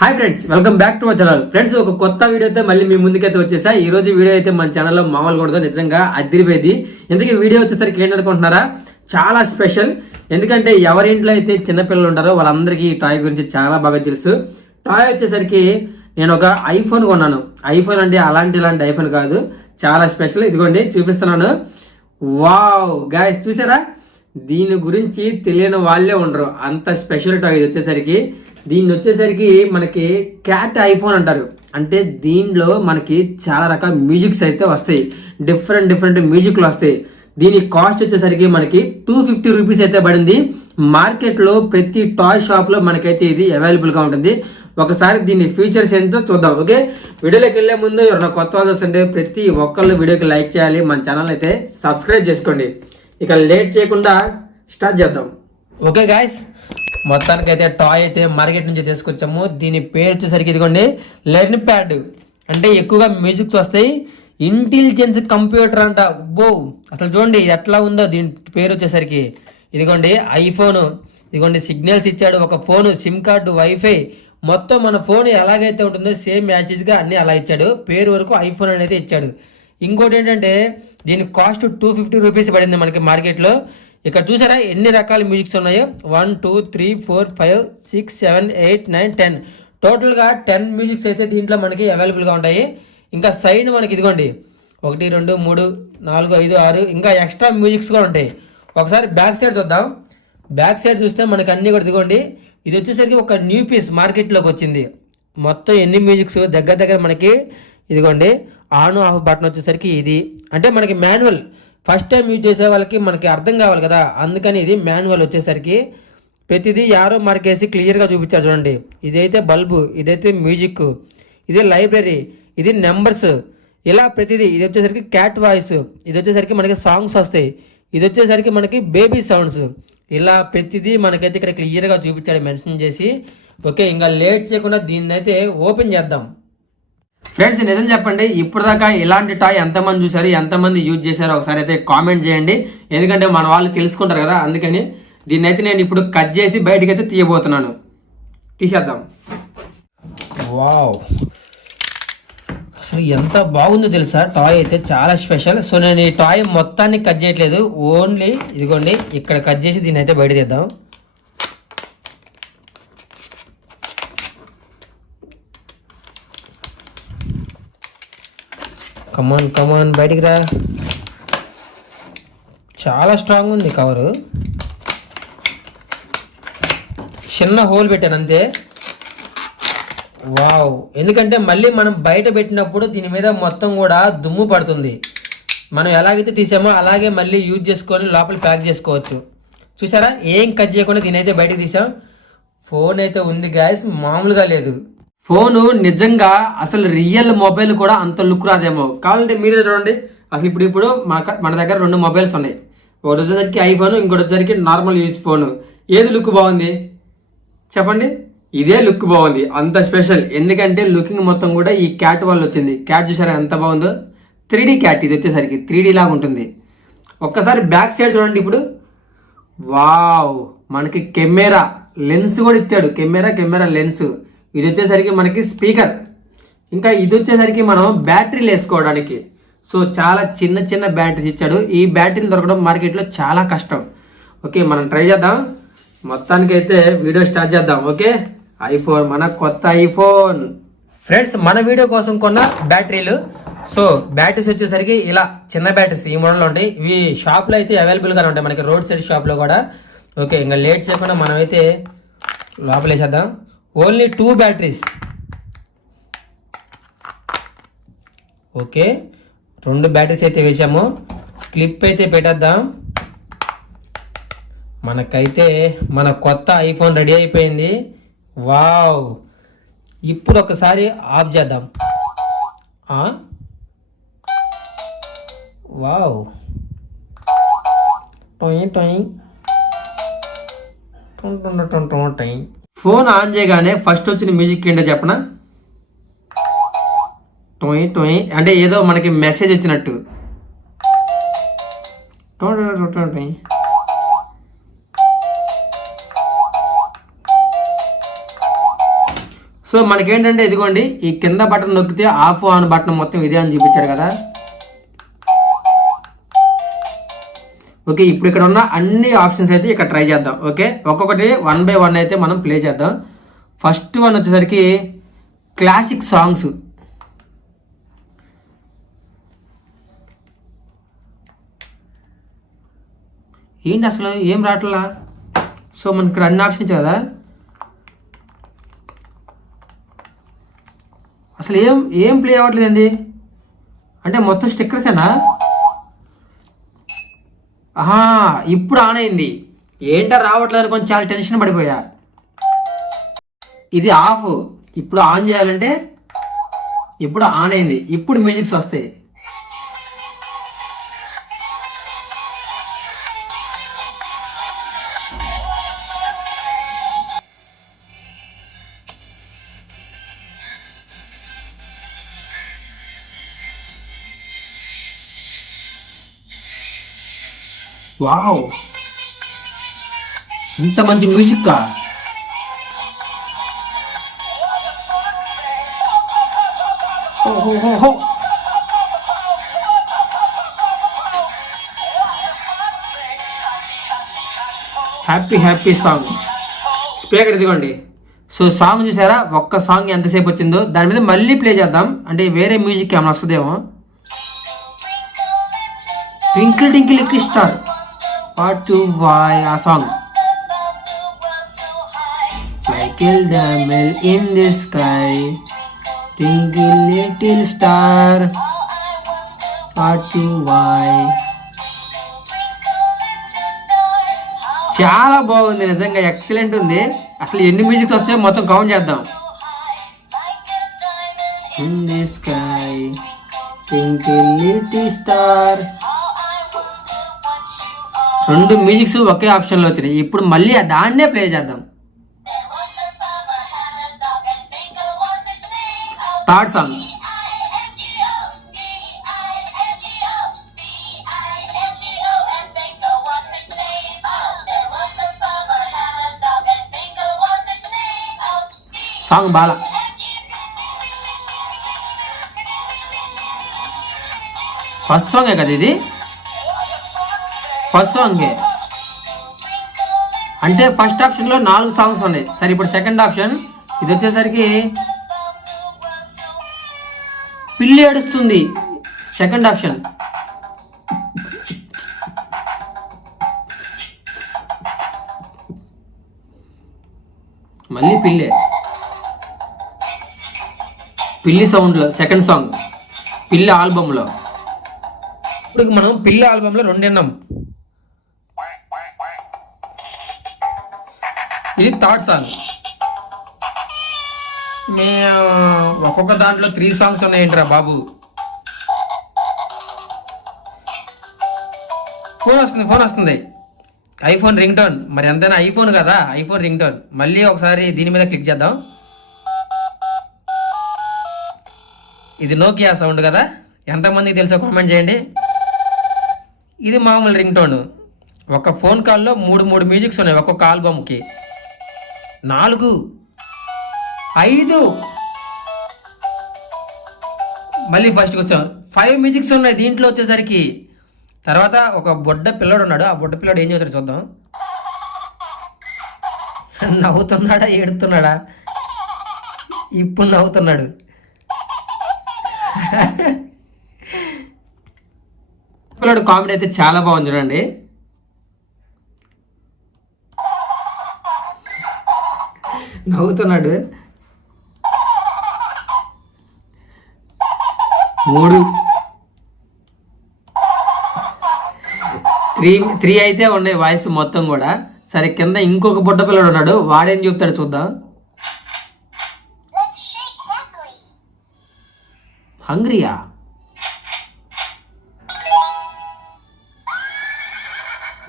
Hi friends, welcome back to our channel. Friends, ఒక కొత్త వీడియోతో మళ్ళీ మీ ముందుకైతే వచ్చేసా. ఈ రోజు వీడియో అయితే మన ఛానల్లో మామూలుగా ఉండదు, నిజంగా అదిరిపోయింది. ఎందుకంటే వీడియో వచ్చేసరికి ఏంటనుకుంటున్నారా, చాలా స్పెషల్. ఎందుకంటే ఎవరి ఇంట్లో అయితే చిన్నపిల్లలు ఉంటారో వాళ్ళందరికీ ఈ టాయ్ గురించి చాలా బాగా తెలుసు. టాయ్ వచ్చేసరికి నేను ఒక ఐఫోన్ కొన్నాను. ఐఫోన్ అంటే ఇలాంటి ఐఫోన్ కాదు, చాలా స్పెషల్. ఇదిగోండి చూపిస్తున్నాను. వావ్ గాయ్స్, చూసారా? దీని గురించి తెలియని వాళ్ళే ఉండరు, అంత స్పెషల్ టాయ్ ఇది వచ్చేసరికి. దీన్ని వచ్చేసరికి మనకి క్యాట్ ఐఫోన్ అంటారు. అంటే దీనిలో మనకి చాలా రకాల మ్యూజిక్స్ అయితే వస్తాయి, డిఫరెంట్ మ్యూజిక్లు వస్తాయి. దీని కాస్ట్ వచ్చేసరికి మనకి 250 రూపీస్ అయితే పడింది. మార్కెట్లో ప్రతి టాయ్ షాప్లో మనకైతే ఇది అవైలబుల్గా ఉంటుంది. ఒకసారి దీని ఫీచర్స్ ఏంటో చూద్దాం. ఓకే, వీడియోలోకి వెళ్ళే ముందు ఎవరైనా కొత్త వాళ్ళు వస్తుంటే ప్రతి ఒక్కళ్ళు వీడియోకి లైక్ చేయాలి, మన ఛానల్ అయితే సబ్స్క్రైబ్ చేసుకోండి. ఇక లేట్ చేయకుండా స్టార్ట్ చేద్దాం. ఓకే గాయస్, మొత్తానికైతే టాయ్ అయితే మార్కెట్ నుంచి తీసుకొచ్చాము. దీని పేరు వచ్చేసరికి ఇదిగోండి, లెర్న్ ప్యాడ్. అంటే ఎక్కువగా మ్యూజిక్స్ వస్తాయి, ఇంటెలిజెన్స్ కంప్యూటర్ అంట. బో, అసలు చూడండి ఎట్లా ఉందో దీని పేరు వచ్చేసరికి. ఇదిగోండి ఐఫోన్, ఇదిగోండి సిగ్నల్స్ ఇచ్చాడు, ఒక ఫోన్, సిమ్ కార్డు, వైఫై, మొత్తం మన ఫోన్ ఎలాగైతే ఉంటుందో సేమ్ మ్యాచెస్గా అన్నీ అలా ఇచ్చాడు. పేరు వరకు ఐఫోన్ అనేది ఇచ్చాడు. ఇంకోటి ఏంటంటే దీని కాస్ట్ 250 రూపీస్ పడింది మనకి మార్కెట్లో. ఇక్కడ చూసారా ఎన్ని రకాల మ్యూజిక్స్ ఉన్నాయో, 1 2 3 4 5 6 7 8 9 10, టోటల్గా 10 మ్యూజిక్స్ అయితే దీంట్లో మనకి అవైలబుల్గా ఉంటాయి. ఇంకా సైడ్ మనకి ఇదిగోండి 1 2 3 4 5 6 ఇంకా ఎక్స్ట్రా మ్యూజిక్స్ కూడా ఉంటాయి. ఒకసారి బ్యాక్ సైడ్ చూద్దాం. బ్యాక్ సైడ్ చూస్తే మనకి అన్నీ కూడా ఇదిగోండి, ఇది వచ్చేసరికి ఒక న్యూ పీస్ మార్కెట్లోకి వచ్చింది. మొత్తం ఎన్ని మ్యూజిక్స్ దగ్గర మనకి ఇదిగోండి, ఆన్ ఆఫ్ బటన్ వచ్చేసరికి ఇది. అంటే మనకి మాన్యువల్, ఫస్ట్ టైం యూజ్ చేసే వాళ్ళకి మనకి అర్థం కావాలి కదా, అందుకని ఇది మాన్యువల్ వచ్చేసరికి ప్రతిదీ యారో మార్కేసి క్లియర్గా చూపించారు చూడండి. ఇదైతే బల్బు, ఇదైతే మ్యూజిక్, ఇది లైబ్రరీ, ఇది నెంబర్స్, ఇలా ప్రతిదీ. ఇది వచ్చేసరికి క్యాట్ వాయిస్, ఇది వచ్చేసరికి మనకి సాంగ్స్ వస్తాయి, ఇది వచ్చేసరికి మనకి బేబీ సౌండ్స్, ఇలా ప్రతిదీ మనకైతే ఇక్కడ క్లియర్గా చూపించాడు మెన్షన్ చేసి. ఓకే, ఇంకా లేట్ చేయకుండా దీన్ని అయితే ఓపెన్ చేద్దాం. ఫ్రెండ్స్, నిజం చెప్పండి, ఇప్పుడు దాకా ఇలాంటి టాయ్ ఎంతమంది చూసారు, ఎంతమంది యూజ్ చేశారో ఒకసారి అయితే కామెంట్ చేయండి. ఎందుకంటే మన వాళ్ళు తెలుసుకుంటారు కదా, అందుకని దీన్ని అయితే నేను ఇప్పుడు కట్ చేసి బయటకు అయితే తీయబోతున్నాను. తీసేద్దాం. వావ్, అసలు ఎంత బాగుందో తెలుసా, టాయ్ అయితే చాలా స్పెషల్. సో నేను ఈ టాయ్ మొత్తాన్ని కట్ చేయట్లేదు, ఓన్లీ ఇదిగోండి ఇక్కడ కట్ చేసి దీన్ని అయితే బయట తీద్దాం. కమాన్ బయటికి రా. చాలా స్ట్రాంగ్ ఉంది కవరు, చిన్న హోల్ పెట్టాను అంతే. వావ్, ఎందుకంటే మళ్ళీ మనం బయట పెట్టినప్పుడు దీని మీద మొత్తం కూడా దుమ్ము పడుతుంది. మనం ఎలాగైతే తీసామో అలాగే మళ్ళీ యూజ్ చేసుకొని లోపల ప్యాక్ చేసుకోవచ్చు. చూసారా, ఏం కట్ చేయకుండా దీని అయితే బయటకు తీసాం. ఫోన్ అయితే ఉంది గాయస్, మామూలుగా లేదు. ఫోను నిజంగా అసలు రియల్ మొబైల్ కూడా అంత లుక్ రాదేమో. కావాలంటే మీరే చూడండి. అసలు ఇప్పుడు మన దగ్గర 2 మొబైల్స్ ఉన్నాయి. ఒకటి వచ్చేసరికి ఐఫోన్, ఇంకోటి వచ్చేసరికి నార్మల్ యూజ్ ఫోను. ఏది లుక్ బాగుంది చెప్పండి? ఇదే లుక్ బాగుంది, అంత స్పెషల్. ఎందుకంటే లుకింగ్ మొత్తం కూడా ఈ క్యాట్ వాళ్ళు వచ్చింది. క్యాట్ చూసారా ఎంత బాగుందో, 3D క్యాట్. ఇది వచ్చేసరికి 3D లాగా ఉంటుంది. ఒక్కసారి బ్యాక్ సైడ్ చూడండి ఇప్పుడు. వావ్, మనకి కెమెరా లెన్స్ కూడా ఇచ్చాడు. Camera lens. ఇది వచ్చేసరికి మనకి స్పీకర్. ఇంకా ఇది వచ్చేసరికి మనం బ్యాటరీలు వేసుకోవడానికి. సో చాలా చిన్న బ్యాటరీస్ ఇచ్చాడు. ఈ బ్యాటరీలు దొరకడం మార్కెట్లో చాలా కష్టం. ఓకే, మనం ట్రై చేద్దాం. మొత్తానికైతే వీడియో స్టార్ట్ చేద్దాం. ఓకే, ఐఫోన్, మన కొత్త ఐఫోన్. ఫ్రెండ్స్, మన వీడియో కోసం కొన్న బ్యాటరీలు. సో బ్యాటరీస్ వచ్చేసరికి ఇలా చిన్న బ్యాటరీస్ ఈ మోడల్లో ఉంటాయి. ఇవి షాప్లో అయితే అవైలబుల్గానే ఉంటాయి, మనకి రోడ్ సైడ్ షాప్లో కూడా. ఓకే, ఇంకా లేట్ చేయకుండా మనమైతే లోపల వేసేద్దాం. Only 2 batteries. ఓకే, 2 బ్యాటరీస్ అయితే వేసాము. క్లిప్ అయితే పెట్టేద్దాం. మనకైతే మన కొత్త ఐఫోన్ రెడీ అయిపోయింది. వావ్, ఇప్పుడు ఒకసారి ఆఫ్ చేద్దాం. వావ్, ఫోన్ ఆన్ చేయగానే ఫస్ట్ వచ్చిన మ్యూజిక్ ఏంటో చెప్పనా? టోయ్ టోయ్ అంటే ఏదో మనకి మెసేజ్ వచ్చినట్టు. సో మనకేంటంటే ఇదిగోండి ఈ కింద బటన్ నొక్కితే ఆఫ్ ఆన్ బటన్ మొత్తం ఇదే అని చూపించారు కదా. ఓకే, ఇప్పుడు ఇక్కడ ఉన్న అన్ని ఆప్షన్స్ అయితే ఇక్కడ ట్రై చేద్దాం. ఓకే, ఒక్కొక్కటి 1 by 1 అయితే మనం ప్లే చేద్దాం. ఫస్ట్ వన్ వచ్చేసరికి క్లాసిక్ సాంగ్స్. ఏంటి అసలు ఏం రావట్లా? సో మనకి ఇక్కడ అన్ని ఆప్షన్స్ కదా, అసలు ఏం ప్లే అవ్వట్లేదండి. అంటే మొత్తం స్టిక్కర్సేనా? ఇప్పుడు ఆన్ అయింది. ఏంటో రావట్లేదు కొంచెం చాలా టెన్షన్ పడిపోయా. ఇది ఆఫ్, ఇప్పుడు ఆన్ చేయాలంటే ఇప్పుడు ఆన్ అయింది. ఇప్పుడు మ్యూజిక్స్ వస్తాయి. వావ్, ఇంత మంచి మ్యూజిక్. Happy song. స్పీకర్ ఇదిగోండి. సో సాంగ్ చూసారా, ఒక్క సాంగ్ ఎంతసేపు వచ్చిందో. దాని మీద మళ్ళీ ప్లే చేద్దాం, అంటే వేరే మ్యూజిక్ ఏమైనా వస్తుందేమో. Twinkle twinkle little star part 2 ఆ song. Like a diamond in the sky, twinkle little star, part 2 చాలా బాగుంది నిజంగా, ఎక్సలెంట్ ఉంది. అసలు ఎన్ని మ్యూజిక్స్ వస్తాయో మొత్తం కౌంట్ చేద్దాం. In the sky, twinkle little star. 2 musics ఒకే ఆప్షన్లో వచ్చినాయి. ఇప్పుడు మళ్ళీ దాన్నే ప్లే చేద్దాం. Third song. Song Bala. First సాంగే కదా ఇది, ఫస్ట్ సాంగే. అంటే ఫస్ట్ ఆప్షన్లో 4 సాంగ్స్ ఉన్నాయి. సరే ఇప్పుడు సెకండ్ ఆప్షన్. ఇది వచ్చేసరికి పిల్లి ఏడుస్తుంది, సెకండ్ ఆప్షన్. మళ్ళీ పిల్లి సౌండ్లో సెకండ్ సాంగ్, పిల్లి ఆల్బమ్లో. ఇప్పుడు మనం పిల్లి ఆల్బమ్లో 2 విన్నాం. ఇది థర్డ్ సాంగ్. ఒక్కొక్క దాంట్లో 3 సాంగ్స్ ఉన్నాయంటరా బాబు. ఫోన్ వస్తుంది, ఐఫోన్ రింగ్ టోన్. మరి ఎంతైనా ఐఫోన్ కదా, ఐఫోన్ రింగ్ టోన్. మళ్ళీ ఒకసారి దీని మీద క్లిక్ చేద్దాం. ఇది నోకియా సౌండ్ కదా, ఎంతమందికి తెలుసో కామెంట్ చేయండి. ఇది మామూలు రింగ్ టోన్. ఒక ఫోన్ కాల్లో 3 మ్యూజిక్స్ ఉన్నాయి ఒక్కొక్క ఆల్బమ్కి. 4 5 మళ్ళీ ఫస్ట్కి వచ్చాం. 5 మ్యూజిక్స్ ఉన్నాయి దీంట్లో వచ్చేసరికి. తర్వాత ఒక బొడ్డ పిల్లడు ఉన్నాడు. ఆ బొడ్డ పిల్లడు ఏం చేస్తాడు చూద్దాం. నవ్వుతున్నాడా ఏడుతున్నాడా? ఇప్పుడు నవ్వుతున్నాడు. పిల్లడు కామెడీ అయితే చాలా బాగుంది చూడండి. నవ్వుతున్నాడు. 3 అయితే ఉన్నాయి వాయిస్ మొత్తం కూడా. సరే కింద ఇంకొక బుడ్డ పిల్లడు ఉన్నాడు, వాడేం చెప్తాడు చూద్దాం. హంగ్రీయా?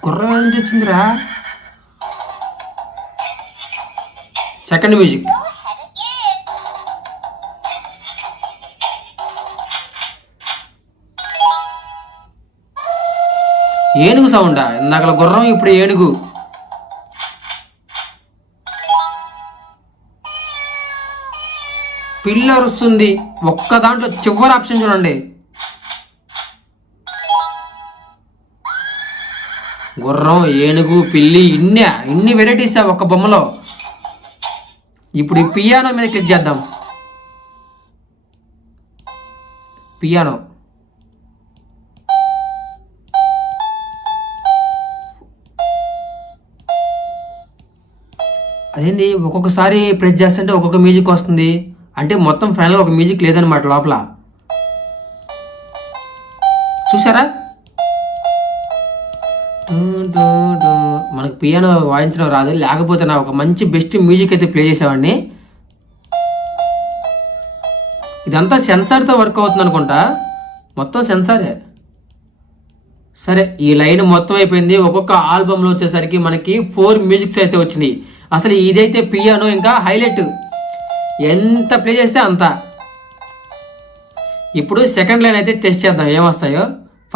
గుర్రం నుంచి వచ్చిందిరా. Second music. ఏనుగు సౌండా? ఇందాక గుర్రం, ఇప్పుడు ఏనుగు. పిల్లి అరుస్తుంది. ఒక్క దాంట్లో చివరి ఆప్షన్ చూడండి, గుర్రం, ఏనుగు, పిల్లి, ఇన్ని వెరైటీస్ ఒక బొమ్మలో. ఇప్పుడు ఈ పియానో మీద క్లిక్ చేద్దాం. పియానో అదేంటి ఒక్కొక్కసారి ప్రెస్ చేస్తుంటే ఒక్కొక్క మ్యూజిక్ వస్తుంది, అంటే మొత్తం ఫైనల్గా ఒక మ్యూజిక్ లేదనమాట లోపల. చూసారా, మనకు పియానో వాయించడం రాదు, లేకపోతే నా ఒక మంచి బెస్ట్ మ్యూజిక్ అయితే ప్లే చేసేవాడిని. ఇదంతా సెన్సార్తో వర్క్ అవుతుంది అనుకుంటా, మొత్తం సెన్సారే. సరే, ఈ లైన్ మొత్తం అయిపోయింది. ఒక్కొక్క ఆల్బంలో వచ్చేసరికి మనకి 4 మ్యూజిక్స్ అయితే వచ్చినాయి. అసలు ఇదైతే పియానో ఇంకా హైలైట్, ఎంత ప్లే చేస్తే అంత. ఇప్పుడు సెకండ్ లైన్ అయితే టెస్ట్ చేద్దాం ఏమొస్తాయో.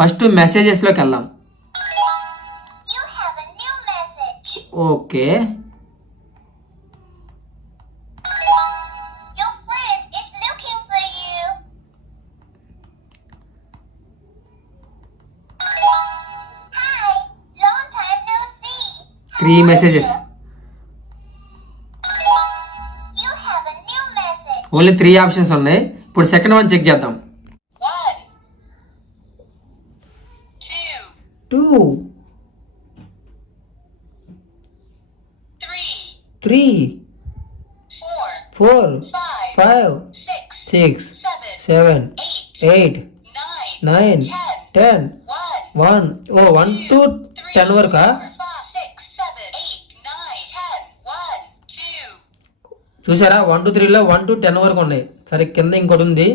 ఫస్ట్ మెసేజెస్లోకి వెళ్దాం. Okay, three messages, only 3 options ఉన్నాయి. ఇప్పుడు సెకండ్ వన్ చెక్ చేద్దాం. 2 3 4 5 6 7 8 9 10 1 1 to 10 వరకా? చూసారా, 1 to 3లో 1 to 10 వరకు ఉన్నాయి. సరే, కింద ఇంకోటి ఉంది,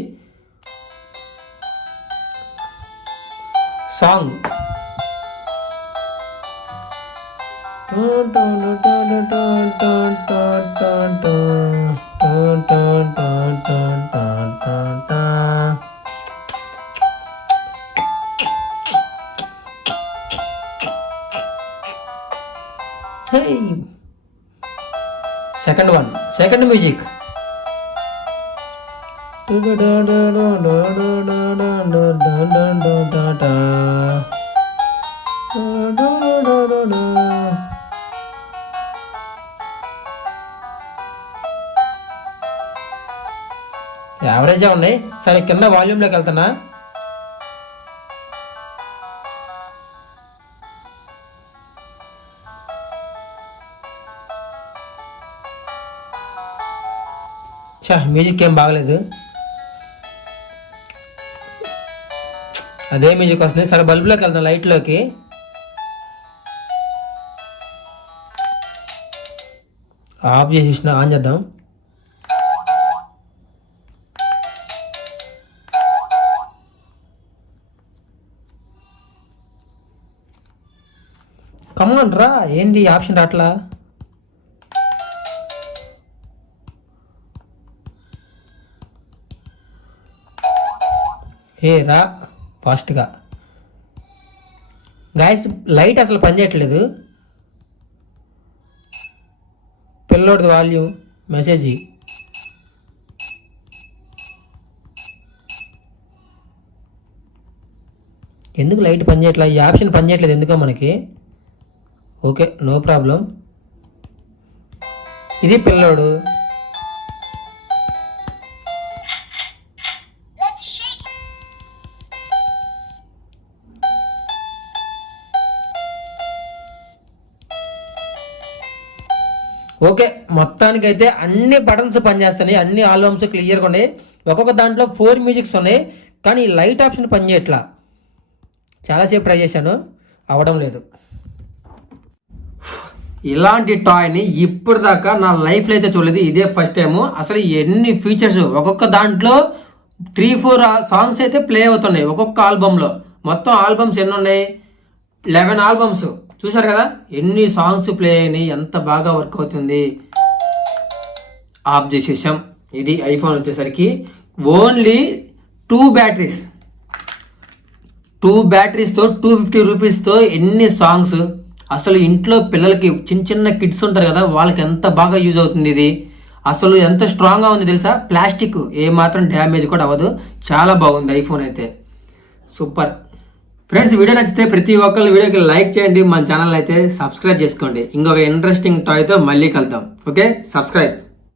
song. Second one, second music. యావరేజా ఉన్నాయి. సరే, కింద వాల్యూమ్లోకి వెళ్తున్నా. మ్యూజిక్ ఏం బాగలేదు, అదే మ్యూజిక్ వస్తుంది. సరే, బల్బులోకి వెళ్తాం, లైట్లోకి. ఆఫ్ చేసి ఆన్ చేద్దాం. కమాన్ రా, ఏంటి ఆప్షన్ రాట్లా? రా ఫాస్ట్గా. గాయస్, లైట్ అసలు పనిచేయట్లేదు. పిల్లోడిది వాల్యూమ్, మెసేజ్. ఎందుకు లైట్ పనిచేయట్లేదు? ఈ ఆప్షన్ పనిచేయట్లేదు ఎందుకో మనకి. Okay, no problem. ఇది పిల్లోడు. ఓకే, మొత్తానికైతే అన్ని బటన్స్ పనిచేస్తున్నాయి, అన్ని ఆల్బమ్స్ క్లియర్గా ఉన్నాయి. ఒక్కొక్క దాంట్లో 4 మ్యూజిక్స్ ఉన్నాయి, కానీ లైట్ ఆప్షన్ పనిచేయట్లా. చాలాసేపు ట్రై చేశాను, అవ్వడం లేదు. ఇలాంటి టాయ్ని ఇప్పుడు దాకా నా లైఫ్లో అయితే చూడలేదు, ఇదే ఫస్ట్ టైము. అసలు ఎన్ని ఫీచర్స్, ఒక్కొక్క దాంట్లో 3-4 సాంగ్స్ అయితే ప్లే అవుతున్నాయి ఒక్కొక్క ఆల్బంలో. మొత్తం ఆల్బమ్స్ ఎన్ని ఉన్నాయి? 11 ఆల్బమ్స్. చూసారు కదా ఎన్ని సాంగ్స్ ప్లే అయినాయి, ఎంత బాగా వర్క్ అవుతుంది. ఆఫ్ చేసేసాం. ఇది ఐఫోన్ వచ్చేసరికి ఓన్లీ 2 బ్యాటరీస్, 2 బ్యాటరీస్తో 250 రూపీస్తో ఎన్ని సాంగ్స్. అసలు ఇంట్లో పిల్లలకి చిన్న చిన్న కిడ్స్ ఉంటారు కదా, వాళ్ళకి ఎంత బాగా యూజ్ అవుతుంది ఇది. అసలు ఎంత స్ట్రాంగ్గా ఉంది తెలుసా, ప్లాస్టిక్ ఏ మాత్రం డ్యామేజ్ కూడా అవ్వదు, చాలా బాగుంది ఐఫోన్ అయితే, సూపర్. ఫ్రెండ్స్ వీడియో నచ్చితే ప్రతి ఒక్కరు వీడియోకి లైక్ చేయండి, మన ఛానల్ అయితే సబ్స్క్రైబ్ చేసుకోండి. ఇంకొక ఇంట్రెస్టింగ్ టాయ్తో మళ్ళీ కలుద్దాం. Okay, subscribe.